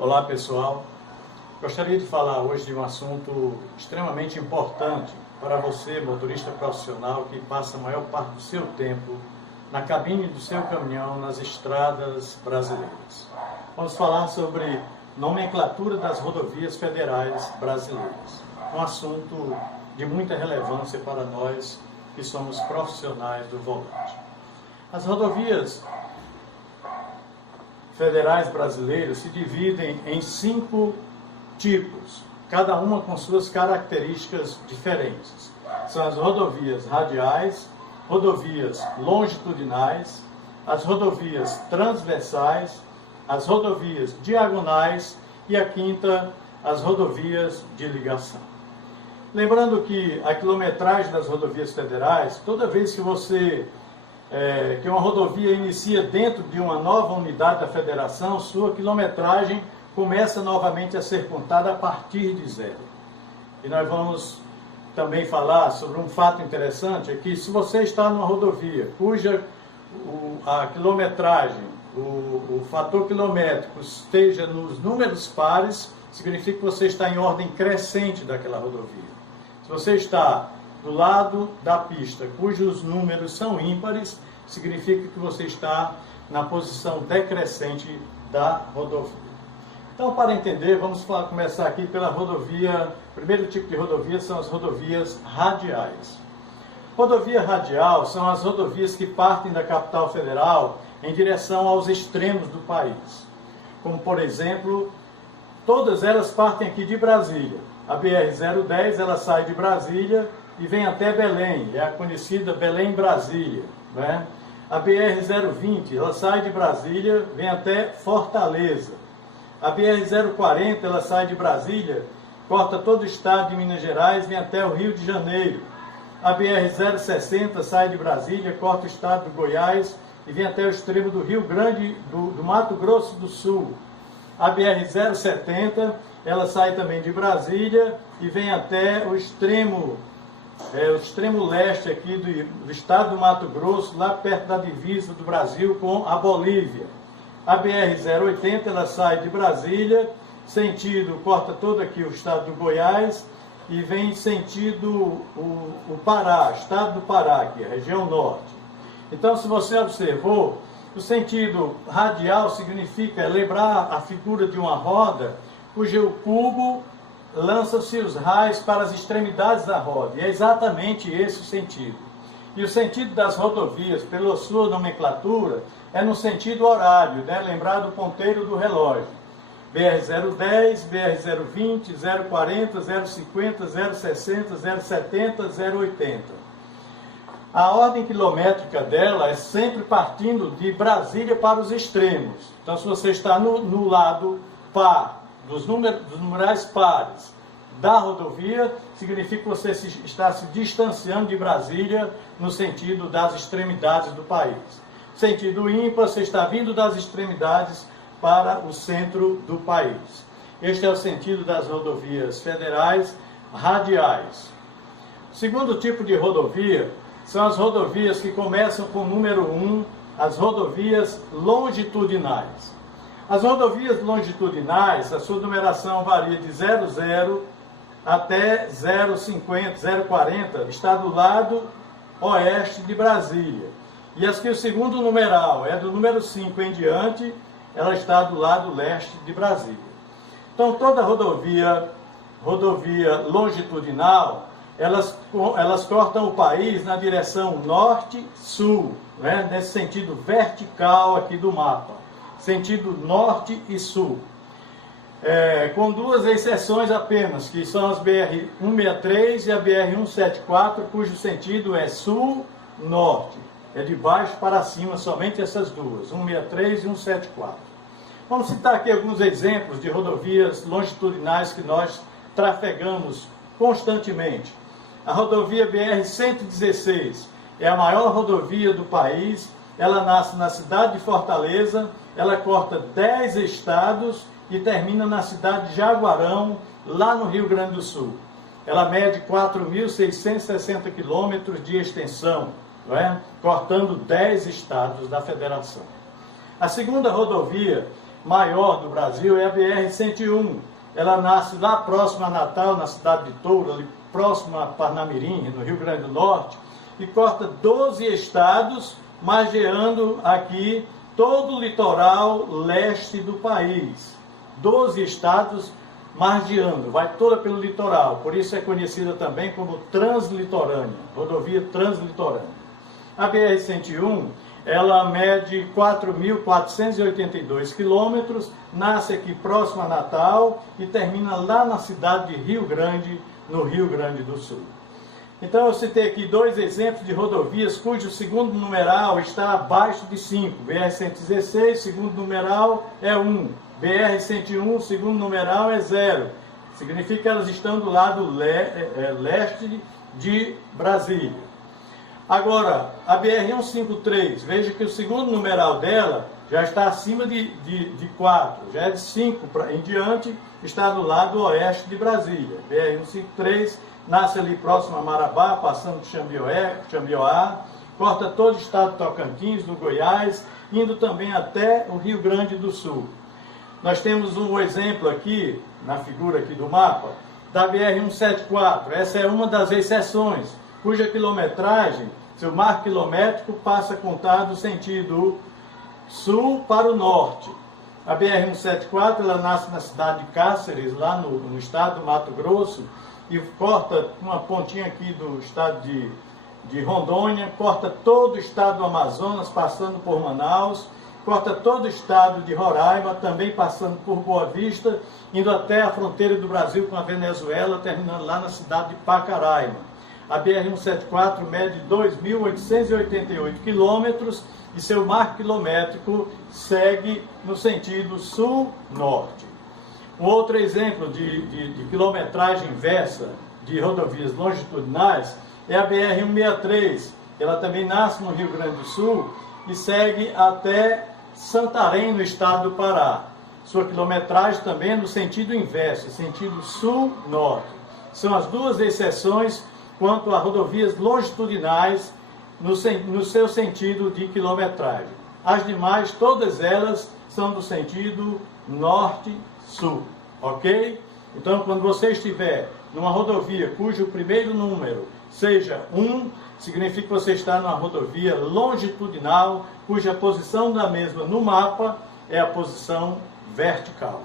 Olá pessoal, gostaria de falar hoje de um assunto extremamente importante para você, motorista profissional que passa a maior parte do seu tempo na cabine do seu caminhão nas estradas brasileiras. Vamos falar sobre nomenclatura das rodovias federais brasileiras, um assunto de muita relevância para nós que somos profissionais do volante. As rodovias federais brasileiras se dividem em 5 tipos, cada uma com suas características diferentes. São as rodovias radiais, rodovias longitudinais, as rodovias transversais, as rodovias diagonais e a quinta, as rodovias de ligação. Lembrando que a quilometragem das rodovias federais, toda vez que que uma rodovia inicia dentro de uma nova unidade da federação, sua quilometragem começa novamente a ser contada a partir de zero. E nós vamos também falar sobre um fato interessante, é que se você está numa rodovia cuja a quilometragem, o fator quilométrico esteja nos números pares, significa que você está em ordem crescente daquela rodovia. Se você está do lado da pista cujos números são ímpares, significa que você está na posição decrescente da rodovia. Então, para entender, vamos começar aqui pela rodovia. O primeiro tipo de rodovia são as rodovias radiais. Rodovia radial são as rodovias que partem da capital federal em direção aos extremos do país. Como, por exemplo, todas elas partem aqui de Brasília. A BR-010, ela sai de Brasília e vem até Belém, é a conhecida Belém-Brasília, né? A BR-020, ela sai de Brasília, vem até Fortaleza. A BR-040, ela sai de Brasília, corta todo o estado de Minas Gerais, vem até o Rio de Janeiro. A BR-060 sai de Brasília, corta o estado do Goiás e vem até o extremo do Rio Grande, do Mato Grosso do Sul. A BR-070, ela sai também de Brasília e vem até o extremo leste aqui do estado do Mato Grosso, lá perto da divisa do Brasil com a Bolívia. A BR-080, ela sai de Brasília, corta todo aqui o estado do Goiás e vem sentido o Pará, estado do Pará aqui, a região norte. Então, se você observou, o sentido radial significa lembrar a figura de uma roda cujo cubo lança-se os raios para as extremidades da roda, e é exatamente esse o sentido. E o sentido das rodovias, pela sua nomenclatura, é no sentido horário, né? Lembrar do ponteiro do relógio. BR-010, BR-020, 040, 050, 060, 070, 080. A ordem quilométrica dela é sempre partindo de Brasília para os extremos. Então, se você está no lado par, dos numerais pares da rodovia, significa que você está se distanciando de Brasília no sentido das extremidades do país. Sentido ímpar, você está vindo das extremidades para o centro do país. Este é o sentido das rodovias federais radiais. O segundo tipo de rodovia são as rodovias que começam com o número 1, as rodovias longitudinais. As rodovias longitudinais, a sua numeração varia de 00 até 050, 040, está do lado oeste de Brasília. E as que o segundo numeral é do número 5 em diante, ela está do lado leste de Brasília. Então, toda rodovia longitudinal, elas cortam o país na direção norte-sul, né? Nesse sentido vertical aqui do mapa. Sentido norte e sul, com 2 exceções apenas, que são as BR-163 e a BR-174, cujo sentido é sul-norte, é de baixo para cima, somente essas duas, 163 e 174. Vamos citar aqui alguns exemplos de rodovias longitudinais que nós trafegamos constantemente. A rodovia BR-116 é a maior rodovia do país. Ela nasce na cidade de Fortaleza, ela corta 10 estados e termina na cidade de Jaguarão, lá no Rio Grande do Sul. Ela mede 4.660 quilômetros de extensão, não é? Cortando 10 estados da federação. A segunda rodovia maior do Brasil é a BR-101. Ela nasce lá próximo a Natal, na cidade de Touro, ali próximo a Parnamirim, no Rio Grande do Norte, e corta 12 estados, margeando aqui todo o litoral leste do país. 12 estados margeando, vai toda pelo litoral, por isso é conhecida também como translitorânea, rodovia translitorânea. A BR-101, ela mede 4.482 quilômetros, nasce aqui próximo a Natal e termina lá na cidade de Rio Grande, no Rio Grande do Sul. Então eu citei aqui dois exemplos de rodovias cujo segundo numeral está abaixo de 5. BR-116, segundo numeral é 1. BR-101, segundo numeral é 0. Significa que elas estão do lado leste de Brasília. Agora, a BR-153, veja que o segundo numeral dela já está acima de 4, já é de 5 em diante, está do lado oeste de Brasília. BR-153 nasce ali próximo a Marabá, passando por Xambioá, corta todo o estado de Tocantins, do Goiás, indo também até o Rio Grande do Sul. Nós temos um exemplo aqui, na figura aqui do mapa, da BR-174. Essa é uma das exceções, cuja quilometragem, seu marco quilométrico, passa a contar do sentido sul para o norte. A BR-174, ela nasce na cidade de Cáceres, lá no estado do Mato Grosso, e corta uma pontinha aqui do estado de Rondônia, corta todo o estado do Amazonas, passando por Manaus, corta todo o estado de Roraima, também passando por Boa Vista, indo até a fronteira do Brasil com a Venezuela, terminando lá na cidade de Pacaraima. A BR-174 mede 2.888 quilômetros e seu marco quilométrico segue no sentido sul-norte. Um outro exemplo de quilometragem inversa de rodovias longitudinais é a BR-163. Ela também nasce no Rio Grande do Sul e segue até Santarém, no estado do Pará. Sua quilometragem também é no sentido inverso, sentido sul-norte. São as duas exceções quanto a rodovias longitudinais no seu sentido de quilometragem. As demais, todas elas, são do sentido norte-sul, ok? Então, quando você estiver numa rodovia cujo primeiro número seja 1, significa que você está numa rodovia longitudinal, cuja posição da mesma no mapa é a posição vertical.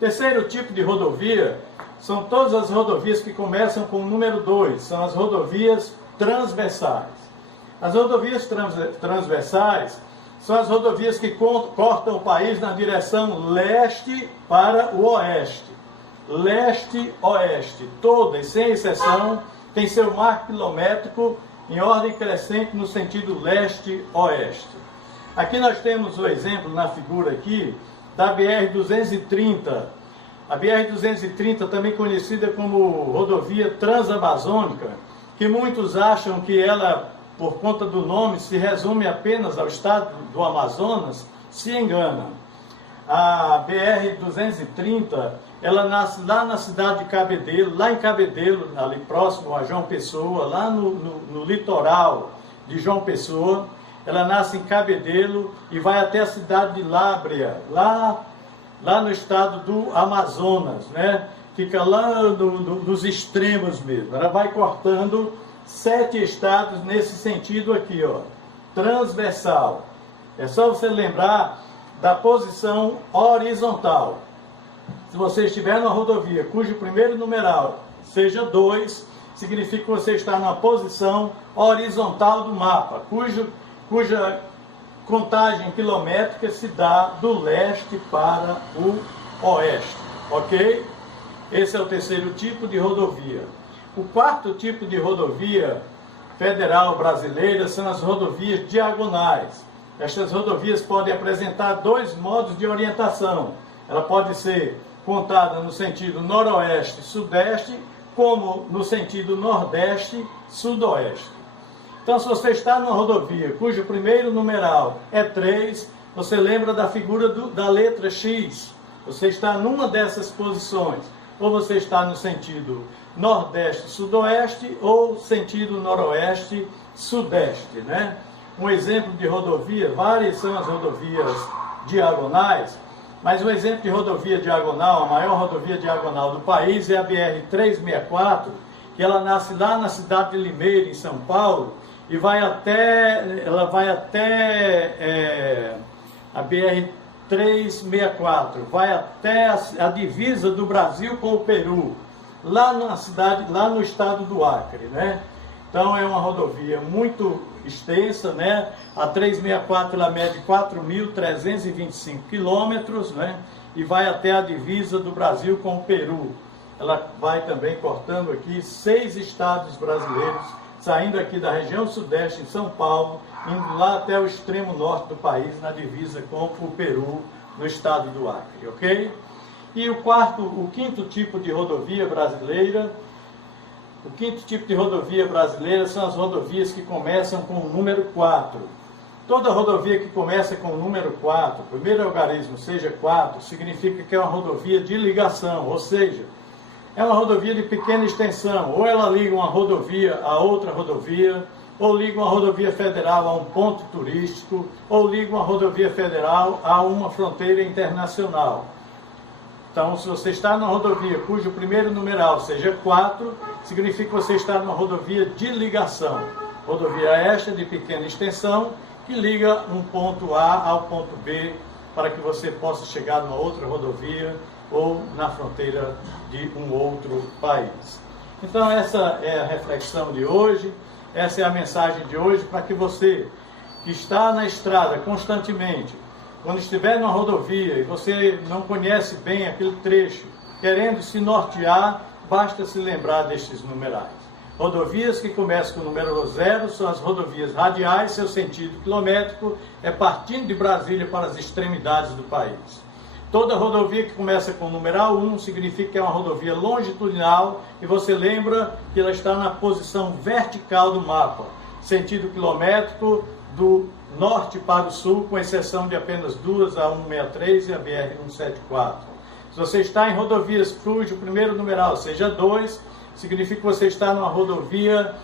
Terceiro tipo de rodovia são todas as rodovias que começam com o número 2, são as rodovias transversais. As rodovias transversais são as rodovias que cortam o país na direção leste para o oeste. Leste-oeste, todas, sem exceção, têm seu marco quilométrico em ordem crescente no sentido leste-oeste. Aqui nós temos o exemplo na figura aqui da BR-230. A BR-230, também conhecida como rodovia transamazônica, que muitos acham que ela, por conta do nome, se resume apenas ao estado do Amazonas, se enganam. A BR-230, ela nasce lá na cidade de Cabedelo, lá em Cabedelo, ali próximo a João Pessoa, lá no litoral de João Pessoa. Ela nasce em Cabedelo e vai até a cidade de Lábrea, lá no estado do Amazonas, né? Fica lá nos extremos mesmo. Ela vai cortando 7 estados nesse sentido aqui, ó, transversal. É só você lembrar da posição horizontal. Se você estiver numa rodovia cujo primeiro numeral seja 2, significa que você está numa posição horizontal do mapa, cuja contagem quilométrica se dá do leste para o oeste, ok? Esse é o terceiro tipo de rodovia. O quarto tipo de rodovia federal brasileira são as rodovias diagonais. Estas rodovias podem apresentar 2 modos de orientação. Ela pode ser contada no sentido noroeste-sudeste, como no sentido nordeste-sudoeste. Então, se você está numa rodovia cujo primeiro numeral é 3, você lembra da figura da letra X. Você está numa dessas posições. Ou você está no sentido nordeste-sudoeste ou sentido noroeste-sudeste, né? Um exemplo de rodovia, várias são as rodovias diagonais, mas o exemplo de rodovia diagonal, a maior rodovia diagonal do país é a BR-364, que ela nasce lá na cidade de Limeira, em São Paulo, e ela vai até a BR-364, vai até a divisa do Brasil com o Peru, lá no estado do Acre, né? Então é uma rodovia muito extensa, né? A 364 ela mede 4.325 quilômetros, né? E vai até a divisa do Brasil com o Peru. Ela vai também cortando aqui 6 estados brasileiros, saindo aqui da região sudeste, em São Paulo, indo lá até o extremo norte do país, na divisa com o Peru, no estado do Acre, ok? E o quinto tipo de rodovia brasileira, são as rodovias que começam com o número 4. Toda rodovia que começa com o número 4, primeiro algarismo seja 4, significa que é uma rodovia de ligação, ou seja, é uma rodovia de pequena extensão, ou ela liga uma rodovia a outra rodovia, ou liga uma rodovia federal a um ponto turístico, ou liga uma rodovia federal a uma fronteira internacional. Então, se você está numa rodovia cujo primeiro numeral seja 4, significa que você está numa rodovia de ligação. Rodovia esta de pequena extensão, que liga um ponto A ao ponto B, para que você possa chegar numa outra rodovia ou na fronteira de um outro país. Então, essa é a reflexão de hoje, essa é a mensagem de hoje, para que você que está na estrada constantemente, quando estiver numa rodovia e você não conhece bem aquele trecho, querendo se nortear, basta se lembrar destes numerais. Rodovias que começam com o número 0 são as rodovias radiais, seu sentido quilométrico é partindo de Brasília para as extremidades do país. Toda rodovia que começa com o numeral 1 significa que é uma rodovia longitudinal e você lembra que ela está na posição vertical do mapa, sentido quilométrico do norte para o sul, com exceção de apenas duas, a 163 e a BR-174. Se você está em rodovias cujo primeiro numeral seja 2, significa que você está numa rodovia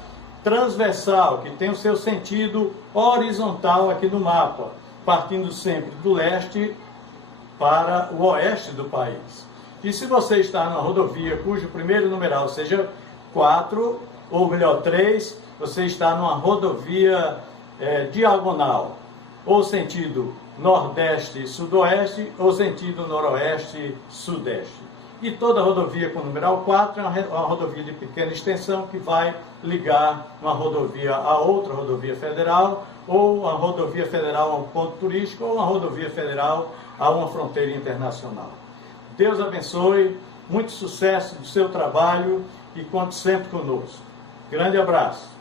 transversal, que tem o seu sentido horizontal aqui no mapa, partindo sempre do leste para o oeste do país. E se você está numa rodovia cujo primeiro numeral seja 4, ou melhor 3, você está numa rodovia diagonal, ou sentido nordeste-sudoeste, ou sentido noroeste-sudeste. E toda rodovia com numeral 4 é uma rodovia de pequena extensão que vai ligar uma rodovia a outra rodovia federal, ou uma rodovia federal a um ponto turístico, ou uma rodovia federal a uma fronteira internacional. Deus abençoe, muito sucesso no seu trabalho e conte sempre conosco. Grande abraço.